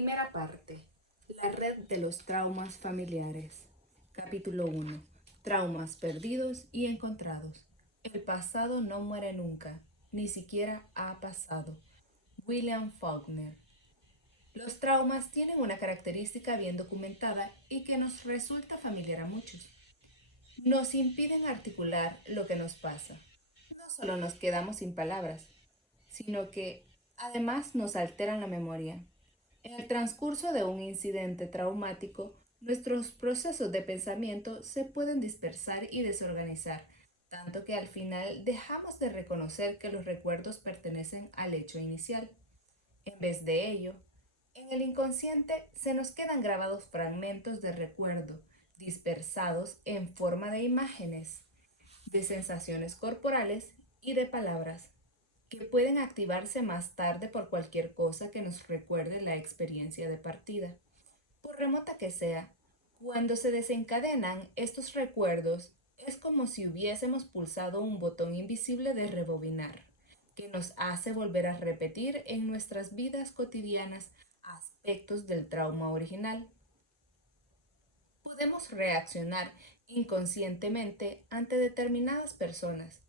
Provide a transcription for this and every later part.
Primera parte. La red de los traumas familiares. Capítulo 1. Traumas perdidos y encontrados. El pasado no muere nunca, ni siquiera ha pasado. William Faulkner. Los traumas tienen una característica bien documentada y que nos resulta familiar a muchos. Nos impiden articular lo que nos pasa. No solo nos quedamos sin palabras, sino que además nos alteran la memoria. En el transcurso de un incidente traumático, nuestros procesos de pensamiento se pueden dispersar y desorganizar, tanto que al final dejamos de reconocer que los recuerdos pertenecen al hecho inicial. En vez de ello, en el inconsciente se nos quedan grabados fragmentos de recuerdo, dispersados en forma de imágenes, de sensaciones corporales y de palabras, que pueden activarse más tarde por cualquier cosa que nos recuerde la experiencia de partida. Por remota que sea, cuando se desencadenan estos recuerdos, es como si hubiésemos pulsado un botón invisible de rebobinar, que nos hace volver a repetir en nuestras vidas cotidianas aspectos del trauma original. Podemos reaccionar inconscientemente ante determinadas personas,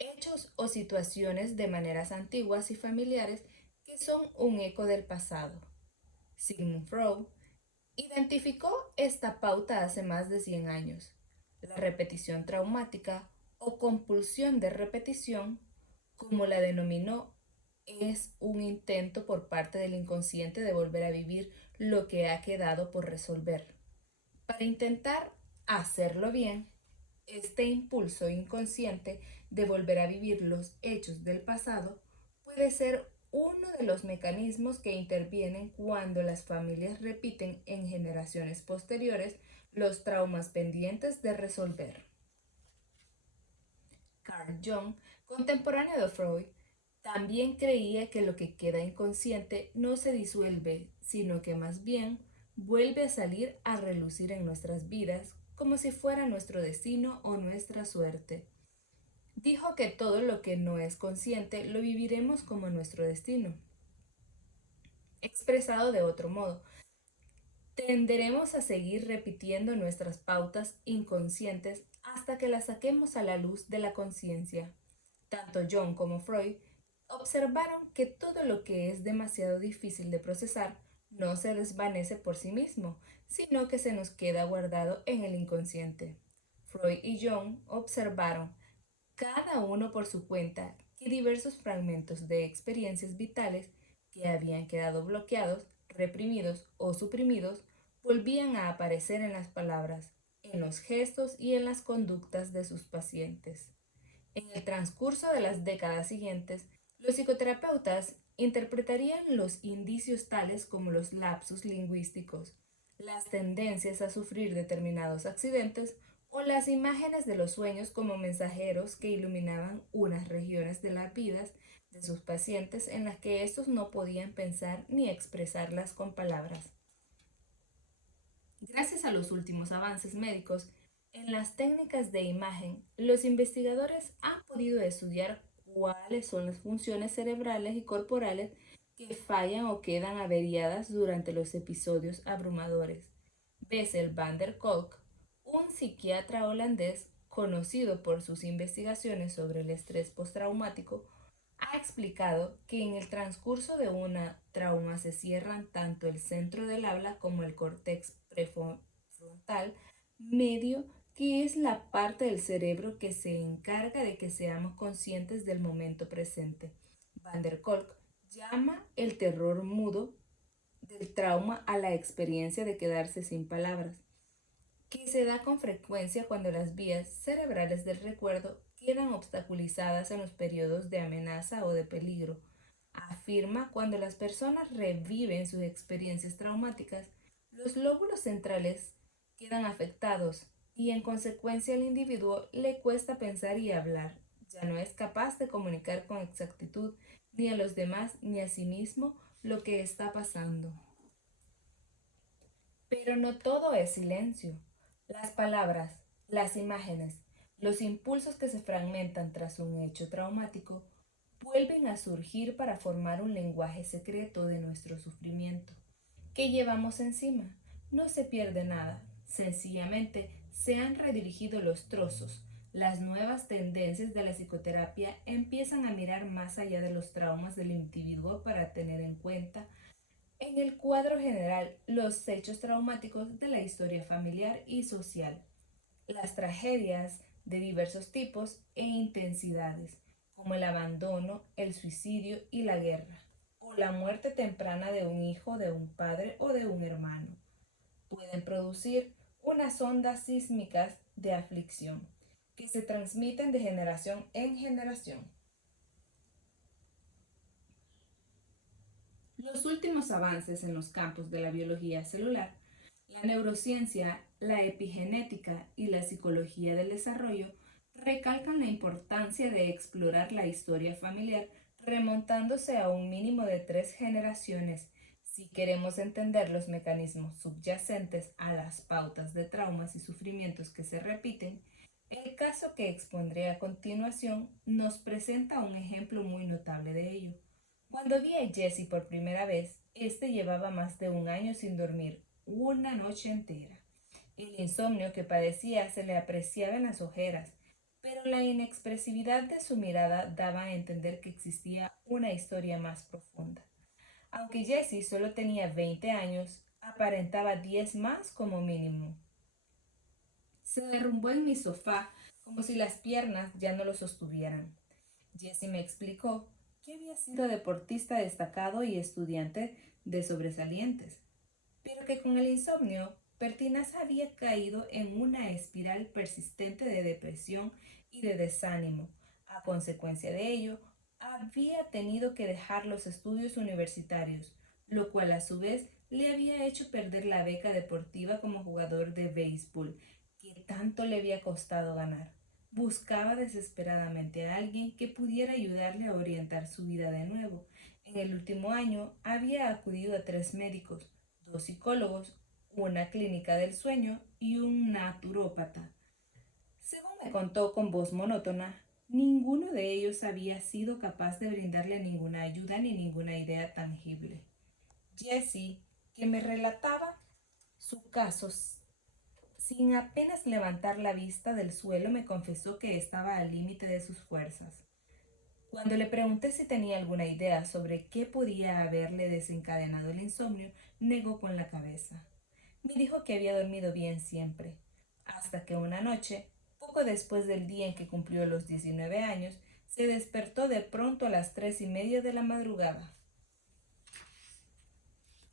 hechos o situaciones de maneras antiguas y familiares que son un eco del pasado. Sigmund Freud identificó esta pauta hace más de 100 años. La repetición traumática o compulsión de repetición, como la denominó, es un intento por parte del inconsciente de volver a vivir lo que ha quedado por resolver. Para intentar hacerlo bien, este impulso inconsciente de volver a vivir los hechos del pasado puede ser uno de los mecanismos que intervienen cuando las familias repiten en generaciones posteriores los traumas pendientes de resolver. Carl Jung, contemporáneo de Freud, también creía que lo que queda inconsciente no se disuelve, sino que más bien vuelve a salir a relucir en nuestras vidas como si fuera nuestro destino o nuestra suerte. Dijo que todo lo que no es consciente lo viviremos como nuestro destino. Expresado de otro modo, tenderemos a seguir repitiendo nuestras pautas inconscientes hasta que las saquemos a la luz de la conciencia. Tanto Jung como Freud observaron que todo lo que es demasiado difícil de procesar no se desvanece por sí mismo, sino que se nos queda guardado en el inconsciente. Freud y Jung observaron, cada uno por su cuenta, que diversos fragmentos de experiencias vitales que habían quedado bloqueados, reprimidos o suprimidos volvían a aparecer en las palabras, en los gestos y en las conductas de sus pacientes. En el transcurso de las décadas siguientes, los psicoterapeutas interpretarían los indicios tales como los lapsus lingüísticos, las tendencias a sufrir determinados accidentes o las imágenes de los sueños como mensajeros que iluminaban unas regiones de las vidas de sus pacientes en las que estos no podían pensar ni expresarlas con palabras. Gracias a los últimos avances médicos en las técnicas de imagen, los investigadores han podido estudiar cuáles son las funciones cerebrales y corporales que fallan o quedan averiadas durante los episodios abrumadores. Bessel van der Kolk, un psiquiatra holandés conocido por sus investigaciones sobre el estrés postraumático, ha explicado que en el transcurso de una trauma se cierran tanto el centro del habla como el córtex prefrontal medio, que es la parte del cerebro que se encarga de que seamos conscientes del momento presente. Van der Kolk llama el terror mudo del trauma a la experiencia de quedarse sin palabras, que se da con frecuencia cuando las vías cerebrales del recuerdo quedan obstaculizadas en los periodos de amenaza o de peligro. Afirma cuando las personas reviven sus experiencias traumáticas, los lóbulos centrales quedan afectados y en consecuencia al individuo le cuesta pensar y hablar. Ya no es capaz de comunicar con exactitud ni a los demás ni a sí mismo lo que está pasando. Pero no todo es silencio. Las palabras, las imágenes, los impulsos que se fragmentan tras un hecho traumático vuelven a surgir para formar un lenguaje secreto de nuestro sufrimiento. que llevamos encima. No se pierde nada, sencillamente se han redirigido los trozos. Las nuevas tendencias de la psicoterapia empiezan a mirar más allá de los traumas del individuo para tener en cuenta en el cuadro general los hechos traumáticos de la historia familiar y social, las tragedias de diversos tipos e intensidades, como el abandono, el suicidio y la guerra, o la muerte temprana de un hijo, de un padre o de un hermano. Pueden producir unas ondas sísmicas de aflicción que se transmiten de generación en generación. Los últimos avances en los campos de la biología celular, la neurociencia, la epigenética y la psicología del desarrollo recalcan la importancia de explorar la historia familiar remontándose a un mínimo de 3 generaciones si queremos entender los mecanismos subyacentes a las pautas de traumas y sufrimientos que se repiten. El caso que expondré a continuación nos presenta un ejemplo muy notable de ello. Cuando vi a Jesse por primera vez, este llevaba más de un año sin dormir, una noche entera. El insomnio que padecía se le apreciaba en las ojeras, pero la inexpresividad de su mirada daba a entender que existía una historia más profunda. Aunque Jesse solo tenía 20 años, aparentaba 10 más como mínimo. Se derrumbó en mi sofá como si las piernas ya no lo sostuvieran. Jesse me explicó que había sido deportista destacado y estudiante de sobresalientes, pero que con el insomnio pertinaz había caído en una espiral persistente de depresión y de desánimo. A consecuencia de ello, había tenido que dejar los estudios universitarios, lo cual a su vez le había hecho perder la beca deportiva como jugador de béisbol, que tanto le había costado ganar. Buscaba desesperadamente a alguien que pudiera ayudarle a orientar su vida de nuevo. En el último año había acudido a 3 médicos, 2 psicólogos, una clínica del sueño y un naturópata. Según me contó con voz monótona, ninguno de ellos había sido capaz de brindarle ninguna ayuda ni ninguna idea tangible. Jesse, que me relataba su caso sin apenas levantar la vista del suelo, me confesó que estaba al límite de sus fuerzas. Cuando le pregunté si tenía alguna idea sobre qué podía haberle desencadenado el insomnio, negó con la cabeza. Me dijo que había dormido bien siempre, hasta que una noche, poco después del día en que cumplió los 19 años, se despertó de pronto a las 3:30 de la madrugada.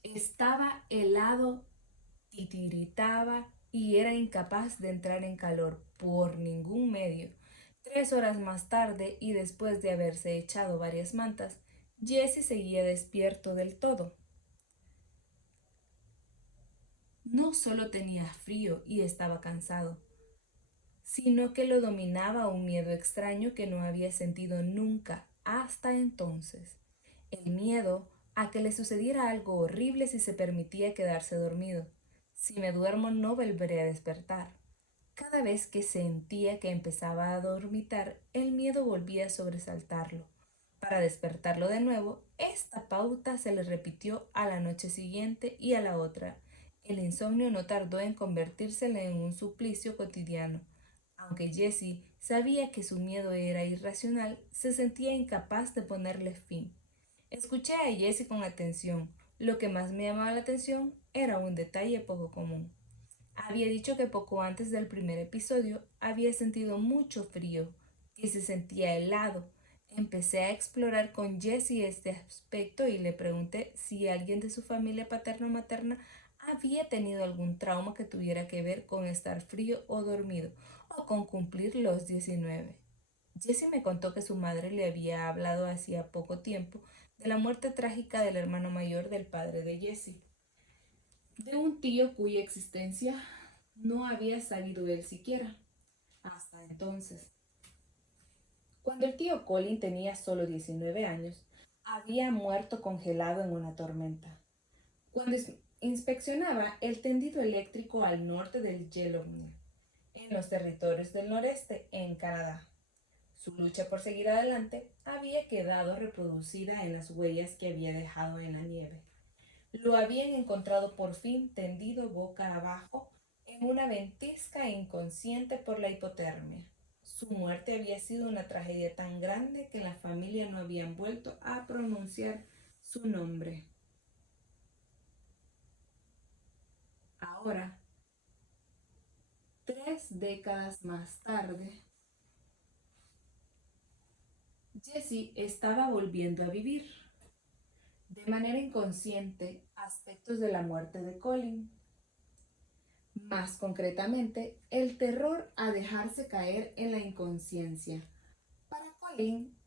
Estaba helado, titiritaba y era incapaz de entrar en calor por ningún medio. 3 horas más tarde y después de haberse echado varias mantas, Jesse seguía despierto del todo. No solo tenía frío y estaba cansado, sino que lo dominaba un miedo extraño que no había sentido nunca hasta entonces. El miedo a que le sucediera algo horrible si se permitía quedarse dormido. Si me duermo no volveré a despertar. Cada vez que sentía que empezaba a dormitar, el miedo volvía a sobresaltarlo. Para despertarlo de nuevo, esta pauta se le repitió a la noche siguiente y a la otra. El insomnio no tardó en convertírsele en un suplicio cotidiano. Aunque Jessie sabía que su miedo era irracional, se sentía incapaz de ponerle fin. Escuché a Jessie con atención. Lo que más me llamaba la atención era un detalle poco común. Había dicho que poco antes del primer episodio había sentido mucho frío, que se sentía helado. Empecé a explorar con Jessie este aspecto y le pregunté si alguien de su familia paterna o materna había tenido algún trauma que tuviera que ver con estar frío o dormido, o con cumplir los 19. Jessie me contó que su madre le había hablado hacía poco tiempo de la muerte trágica del hermano mayor del padre de Jessie, de un tío cuya existencia no había sabido él siquiera hasta entonces. Cuando el tío Colin tenía solo 19 años, había muerto congelado en una tormenta. Cuando inspeccionaba el tendido eléctrico al norte del Yellowknife, en los territorios del noreste, en Canadá, su lucha por seguir adelante había quedado reproducida en las huellas que había dejado en la nieve. Lo habían encontrado por fin tendido boca abajo en una ventisca inconsciente por la hipotermia. Su muerte había sido una tragedia tan grande que la familia no habían vuelto a pronunciar su nombre. Ahora, 3 décadas más tarde, Jessie estaba volviendo a vivir, de manera inconsciente, aspectos de la muerte de Colin. Más concretamente, el terror a dejarse caer en la inconsciencia. Para Colin,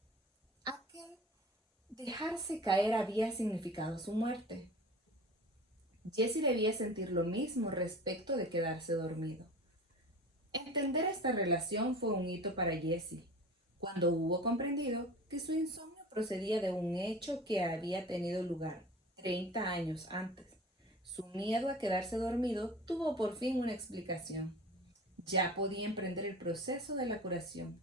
aquel dejarse caer había significado su muerte. Jessie debía sentir lo mismo respecto de quedarse dormido. Entender esta relación fue un hito para Jessie, cuando hubo comprendido que su insomnio procedía de un hecho que había tenido lugar 30 años antes. Su miedo a quedarse dormido tuvo por fin una explicación. Ya podía emprender el proceso de la curación.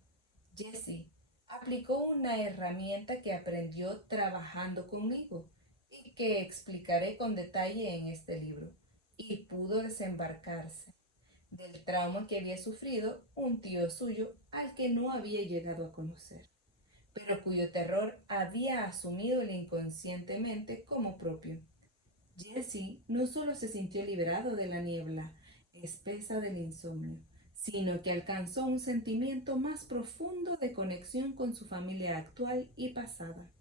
Jessie aplicó una herramienta que aprendió trabajando conmigo y que explicaré con detalle en este libro, y pudo desembarcarse del trauma que había sufrido un tío suyo al que no había llegado a conocer, pero cuyo terror había asumido inconscientemente como propio. Jessie no solo se sintió liberado de la niebla espesa del insomnio, sino que alcanzó un sentimiento más profundo de conexión con su familia actual y pasada.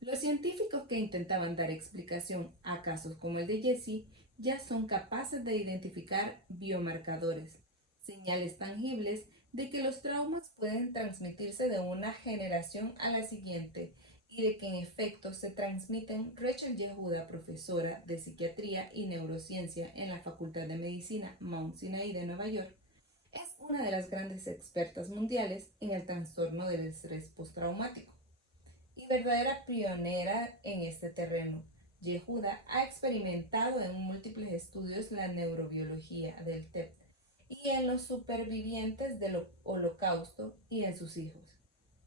Los científicos que intentaban dar explicación a casos como el de Jessie ya son capaces de identificar biomarcadores, señales tangibles de que los traumas pueden transmitirse de una generación a la siguiente y de que en efecto se transmiten. Rachel Yehuda, profesora de psiquiatría y neurociencia en la Facultad de Medicina Mount Sinai de Nueva York, es una de las grandes expertas mundiales en el trastorno del estrés postraumático y verdadera pionera en este terreno. Yehuda ha experimentado en múltiples estudios la neurobiología del TEP y en los supervivientes del Holocausto y en sus hijos.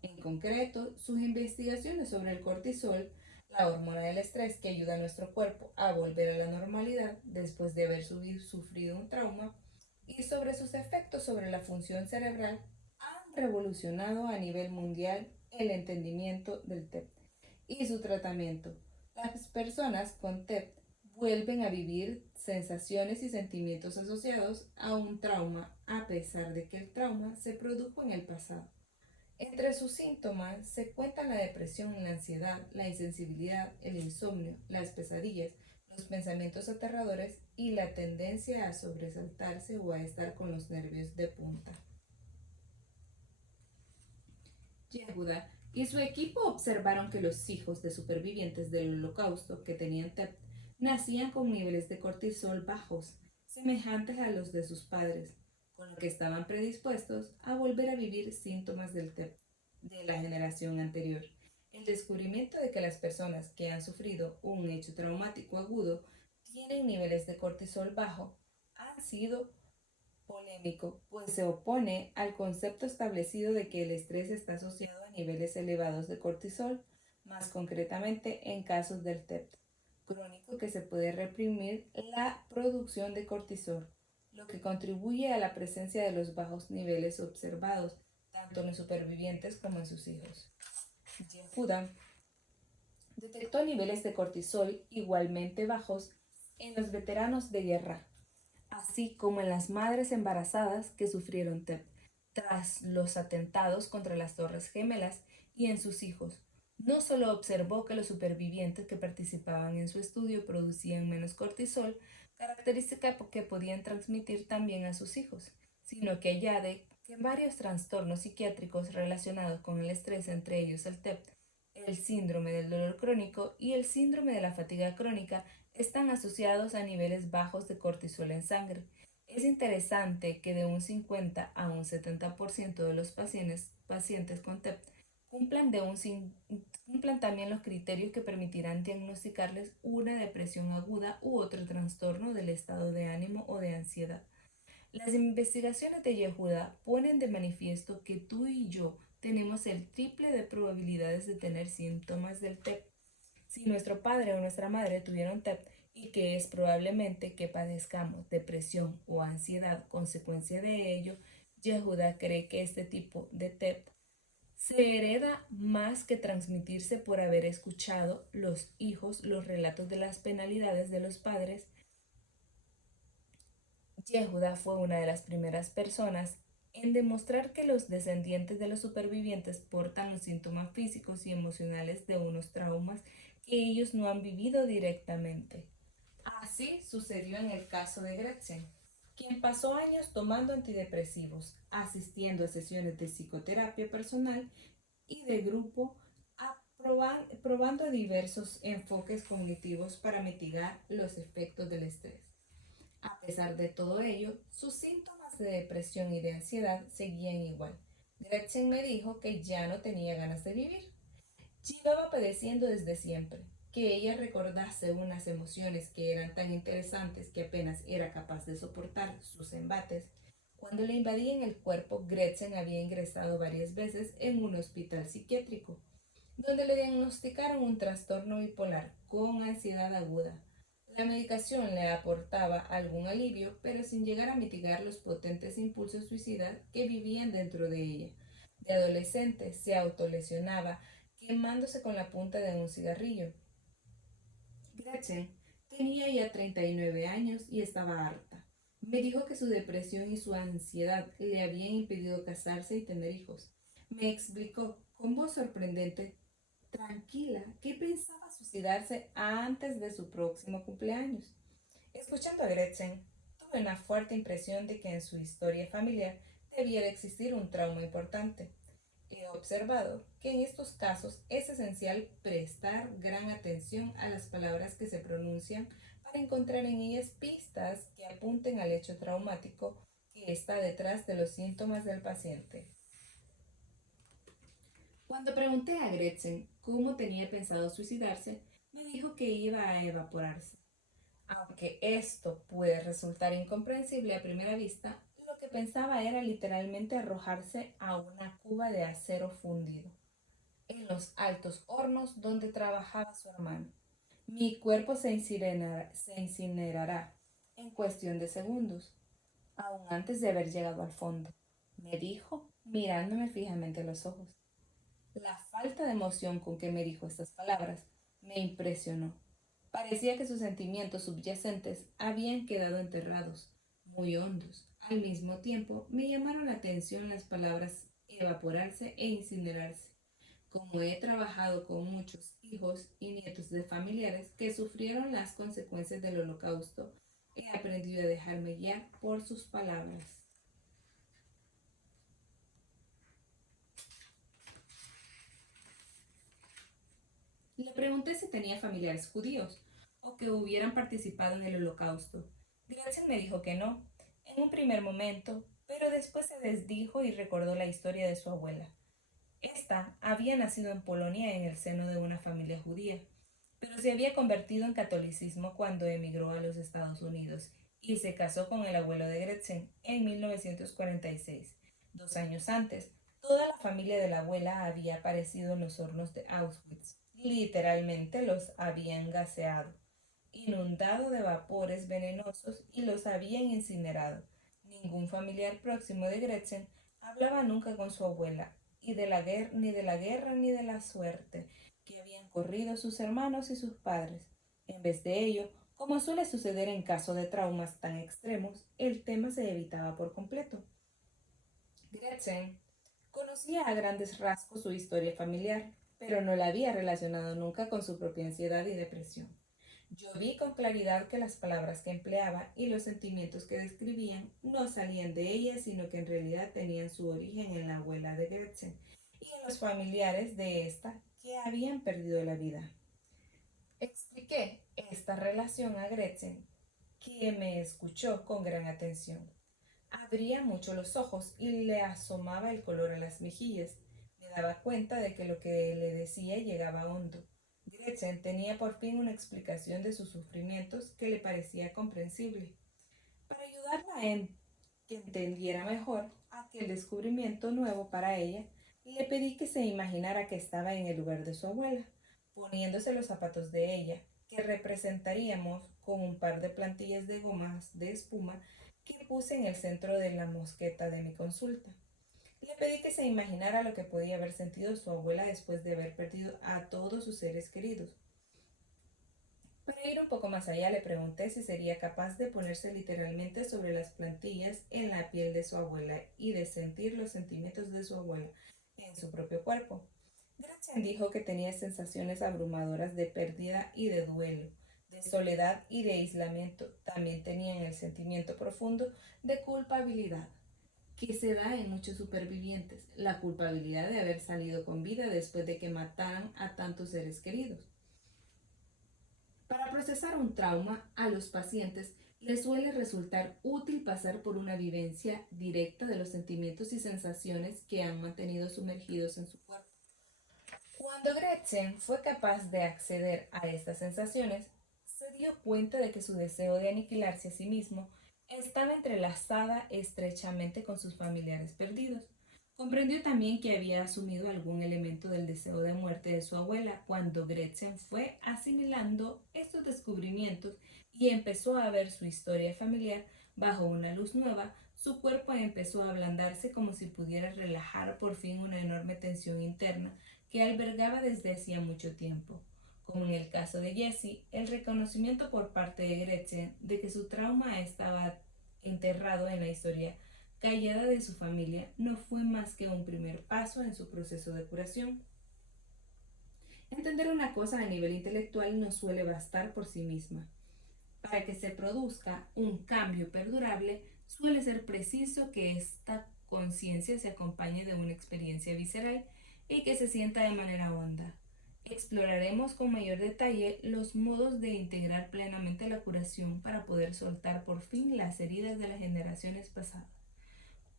En concreto, sus investigaciones sobre el cortisol, la hormona del estrés que ayuda a nuestro cuerpo a volver a la normalidad después de haber sufrido un trauma, y sobre sus efectos sobre la función cerebral, han revolucionado a nivel mundial el entendimiento del TEP y su tratamiento. Las personas con TEP vuelven a vivir sensaciones y sentimientos asociados a un trauma, a pesar de que el trauma se produjo en el pasado. Entre sus síntomas se cuentan la depresión, la ansiedad, la insensibilidad, el insomnio, las pesadillas, los pensamientos aterradores y la tendencia a sobresaltarse o a estar con los nervios de punta. Yehuda y su equipo observaron que los hijos de supervivientes del Holocausto que tenían TEP nacían con niveles de cortisol bajos, semejantes a los de sus padres, con lo que estaban predispuestos a volver a vivir síntomas del TEP de la generación anterior. El descubrimiento de que las personas que han sufrido un hecho traumático agudo tienen niveles de cortisol bajo ha sido polémico, pues se opone al concepto establecido de que el estrés está asociado a niveles elevados de cortisol, más concretamente en casos del TEP crónico, que se puede reprimir la producción de cortisol, lo que contribuye a la presencia de los bajos niveles observados tanto en los supervivientes como en sus hijos. Yehuda detectó niveles de cortisol igualmente bajos en los veteranos de guerra, así como en las madres embarazadas que sufrieron TEP tras los atentados contra las Torres Gemelas, y en sus hijos. No solo observó que los supervivientes que participaban en su estudio producían menos cortisol, característica que podían transmitir también a sus hijos, sino que añade que varios trastornos psiquiátricos relacionados con el estrés, entre ellos el TEP, el síndrome del dolor crónico y el síndrome de la fatiga crónica, están asociados a niveles bajos de cortisol en sangre. Es interesante que de un 50 a un 70% de los pacientes con TEP cumplan también los criterios que permitirán diagnosticarles una depresión aguda u otro trastorno del estado de ánimo o de ansiedad. Las investigaciones de Yehuda ponen de manifiesto que tú y yo tenemos el triple de probabilidades de tener síntomas del TEP. Si nuestro padre o nuestra madre tuvieron TEP y que es probablemente que padezcamos depresión o ansiedad consecuencia de ello, Yehuda cree que este tipo de TEP se hereda más que transmitirse por haber escuchado los hijos los relatos de las penalidades de los padres. Yehuda fue una de las primeras personas en demostrar que los descendientes de los supervivientes portan los síntomas físicos y emocionales de unos traumas que ellos no han vivido directamente. Así sucedió en el caso de Gretchen, quien pasó años tomando antidepresivos, asistiendo a sesiones de psicoterapia personal y de grupo, probando diversos enfoques cognitivos para mitigar los efectos del estrés. A pesar de todo ello, sus síntomas de depresión y de ansiedad seguían igual. Gretchen me dijo que ya no tenía ganas de vivir. Llevaba padeciendo desde siempre. Que ella recordase unas emociones que eran tan interesantes que apenas era capaz de soportar sus embates. Cuando le invadían el cuerpo, Gretchen había ingresado varias veces en un hospital psiquiátrico, donde le diagnosticaron un trastorno bipolar con ansiedad aguda. La medicación le aportaba algún alivio, pero sin llegar a mitigar los potentes impulsos suicidas que vivían dentro de ella. De adolescente se autolesionaba, quemándose con la punta de un cigarrillo. Gretchen tenía ya 39 años y estaba harta. Me dijo que su depresión y su ansiedad le habían impedido casarse y tener hijos. Me explicó con voz sorprendente, tranquila, que pensaba suicidarse antes de su próximo cumpleaños. Escuchando a Gretchen, tuve una fuerte impresión de que en su historia familiar debiera existir un trauma importante. He observado que en estos casos es esencial prestar gran atención a las palabras que se pronuncian para encontrar en ellas pistas que apunten al hecho traumático que está detrás de los síntomas del paciente. Cuando pregunté a Gretchen cómo tenía pensado suicidarse, me dijo que iba a evaporarse. Aunque esto puede resultar incomprensible a primera vista, lo que pensaba era literalmente arrojarse a una cuba de acero fundido, en los altos hornos donde trabajaba su hermano. Mi cuerpo se incinerará en cuestión de segundos, aún antes de haber llegado al fondo, me dijo, mirándome fijamente a los ojos. La falta de emoción con que me dijo estas palabras me impresionó. Parecía que sus sentimientos subyacentes habían quedado enterrados, muy hondos. Al mismo tiempo, me llamaron la atención las palabras evaporarse e incinerarse. Como he trabajado con muchos hijos y nietos de familiares que sufrieron las consecuencias del Holocausto, he aprendido a dejarme guiar por sus palabras. Le pregunté si tenía familiares judíos o que hubieran participado en el Holocausto. Gretchen me dijo que no, en un primer momento, pero después se desdijo y recordó la historia de su abuela. Esta había nacido en Polonia en el seno de una familia judía, pero se había convertido en catolicismo cuando emigró a los Estados Unidos y se casó con el abuelo de Gretchen en 1946. 2 años antes, toda la familia de la abuela había aparecido en los hornos de Auschwitz. Literalmente los habían gaseado, inundado de vapores venenosos y los habían incinerado. Ningún familiar próximo de Gretchen hablaba nunca con su abuela, y de la guerra, ni de la guerra ni de la suerte que habían corrido sus hermanos y sus padres. En vez de ello, como suele suceder en caso de traumas tan extremos, el tema se evitaba por completo. Gretchen conocía a grandes rasgos su historia familiar, pero no la había relacionado nunca con su propia ansiedad y depresión. Yo vi con claridad que las palabras que empleaba y los sentimientos que describían no salían de ella, sino que en realidad tenían su origen en la abuela de Gretchen y en los familiares de esta que habían perdido la vida. Expliqué esta relación a Gretchen, que me escuchó con gran atención. Abría mucho los ojos y le asomaba el color a las mejillas. Me daba cuenta de que lo que le decía llegaba hondo. Gretchen tenía por fin una explicación de sus sufrimientos que le parecía comprensible. Para ayudarla a que entendiera mejor aquel descubrimiento nuevo para ella, le pedí que se imaginara que estaba en el lugar de su abuela. poniéndose los zapatos de ella, que representaríamos con un par de plantillas de gomas de espuma que puse en el centro de la mosqueta de mi consulta. Le pedí que se imaginara lo que podía haber sentido su abuela después de haber perdido a todos sus seres queridos. Para ir un poco más allá, le pregunté si sería capaz de ponerse literalmente sobre las plantillas en la piel de su abuela y de sentir los sentimientos de su abuela en su propio cuerpo. Gretchen dijo que tenía sensaciones abrumadoras de pérdida y de duelo, de soledad y de aislamiento. También tenían el sentimiento profundo de culpabilidad, que se da en muchos supervivientes, la culpabilidad de haber salido con vida después de que mataran a tantos seres queridos. Para procesar un trauma, a los pacientes les suele resultar útil pasar por una vivencia directa de los sentimientos y sensaciones que han mantenido sumergidos en su cuerpo. Cuando Gretchen fue capaz de acceder a estas sensaciones, se dio cuenta de que su deseo de aniquilarse a sí mismo estaba entrelazada estrechamente con sus familiares perdidos. Comprendió también que había asumido algún elemento del deseo de muerte de su abuela cuando Gretchen fue asimilando estos descubrimientos y empezó a ver su historia familiar bajo una luz nueva. Su cuerpo empezó a ablandarse como si pudiera relajar por fin una enorme tensión interna que albergaba desde hacía mucho tiempo. Como en el caso de Jessie, el reconocimiento por parte de Gretchen de que su trauma estaba enterrado en la historia callada de su familia no fue más que un primer paso en su proceso de curación. Entender una cosa a nivel intelectual no suele bastar por sí misma. Para que se produzca un cambio perdurable, suele ser preciso que esta conciencia se acompañe de una experiencia visceral y que se sienta de manera honda. Exploraremos con mayor detalle los modos de integrar plenamente la curación para poder soltar por fin las heridas de las generaciones pasadas.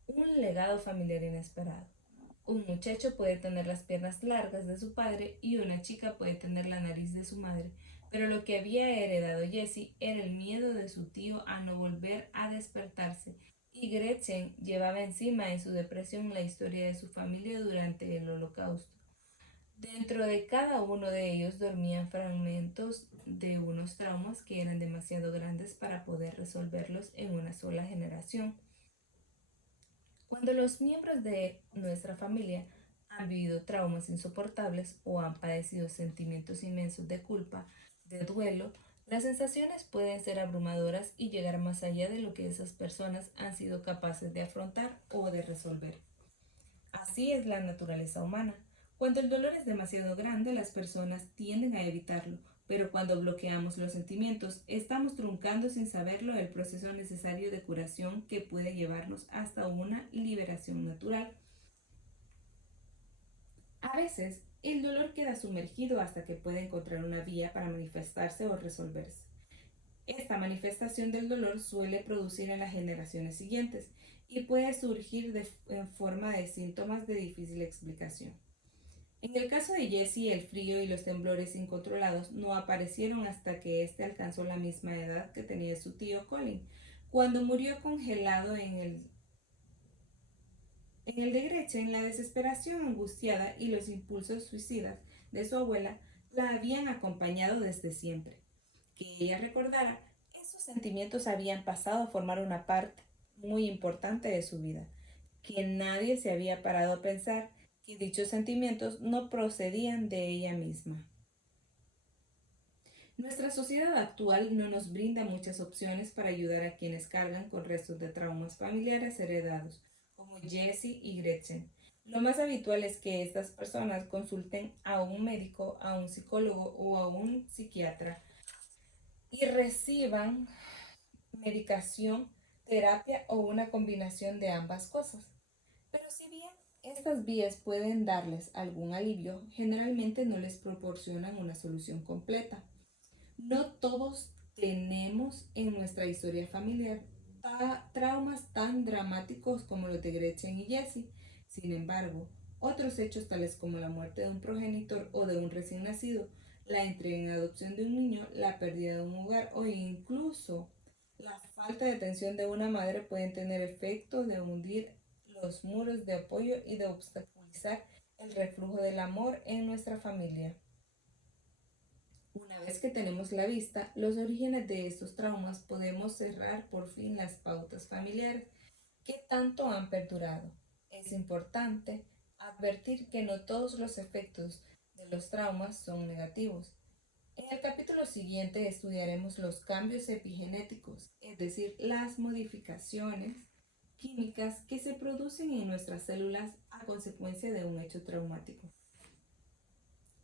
Un legado familiar inesperado. Un muchacho puede tener las piernas largas de su padre y una chica puede tener la nariz de su madre, pero lo que había heredado Jessie era el miedo de su tío a no volver a despertarse, y Gretchen llevaba encima en su depresión la historia de su familia durante el Holocausto. Dentro de cada uno de ellos dormían fragmentos de unos traumas que eran demasiado grandes para poder resolverlos en una sola generación. Cuando los miembros de nuestra familia han vivido traumas insoportables o han padecido sentimientos inmensos de culpa, de duelo, las sensaciones pueden ser abrumadoras y llegar más allá de lo que esas personas han sido capaces de afrontar o de resolver. Así es la naturaleza humana. Cuando el dolor es demasiado grande, las personas tienden a evitarlo, pero cuando bloqueamos los sentimientos, estamos truncando sin saberlo el proceso necesario de curación que puede llevarnos hasta una liberación natural. A veces, el dolor queda sumergido hasta que puede encontrar una vía para manifestarse o resolverse. Esta manifestación del dolor suele producir en las generaciones siguientes y puede surgir en forma de síntomas de difícil explicación. En el caso de Jessie, el frío y los temblores incontrolados no aparecieron hasta que éste alcanzó la misma edad que tenía su tío Colin, cuando murió congelado en el de Gretchen. La desesperación angustiada y los impulsos suicidas de su abuela la habían acompañado desde siempre. Que ella recordara, esos sentimientos habían pasado a formar una parte muy importante de su vida, que nadie se había parado a pensar que dichos sentimientos no procedían de ella misma. Nuestra sociedad actual no nos brinda muchas opciones para ayudar a quienes cargan con restos de traumas familiares heredados, como Jessie y Gretchen. Lo más habitual es que estas personas consulten a un médico, a un psicólogo o a un psiquiatra y reciban medicación, terapia o una combinación de ambas cosas. Pero si bien estas vías pueden darles algún alivio, generalmente no les proporcionan una solución completa. No todos tenemos en nuestra historia familiar traumas tan dramáticos como los de Gretchen y Jessie. Sin embargo, otros hechos tales como la muerte de un progenitor o de un recién nacido, la entrega en adopción de un niño, la pérdida de un hogar o incluso la falta de atención de una madre pueden tener efecto de hundir los muros de apoyo y de obstaculizar el reflujo del amor en nuestra familia. Una vez que tenemos la vista, los orígenes de estos traumas, podemos cerrar por fin las pautas familiares que tanto han perdurado. Es importante advertir que no todos los efectos de los traumas son negativos. En el capítulo siguiente estudiaremos los cambios epigenéticos, es decir, las modificaciones químicas que se producen en nuestras células a consecuencia de un hecho traumático.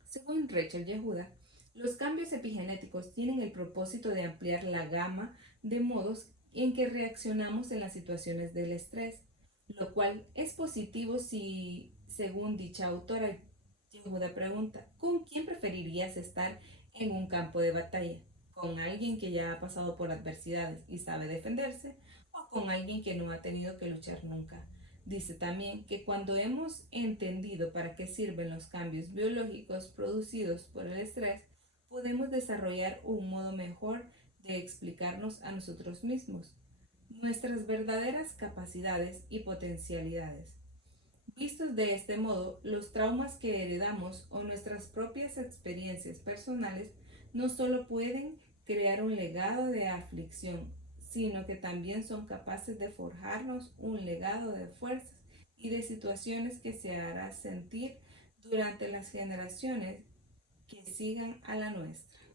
Según Rachel Yehuda, los cambios epigenéticos tienen el propósito de ampliar la gama de modos en que reaccionamos en las situaciones del estrés, lo cual es positivo si, según dicha autora, Yehuda pregunta, ¿con quién preferirías estar en un campo de batalla? ¿Con alguien que ya ha pasado por adversidades y sabe defenderse? ¿O con alguien que no ha tenido que luchar nunca? Dice también que cuando hemos entendido para qué sirven los cambios biológicos producidos por el estrés, podemos desarrollar un modo mejor de explicarnos a nosotros mismos, nuestras verdaderas capacidades y potencialidades. Vistos de este modo, los traumas que heredamos o nuestras propias experiencias personales no solo pueden crear un legado de aflicción, sino que también son capaces de forjarnos un legado de fuerzas y de situaciones que se hará sentir durante las generaciones que sigan a la nuestra.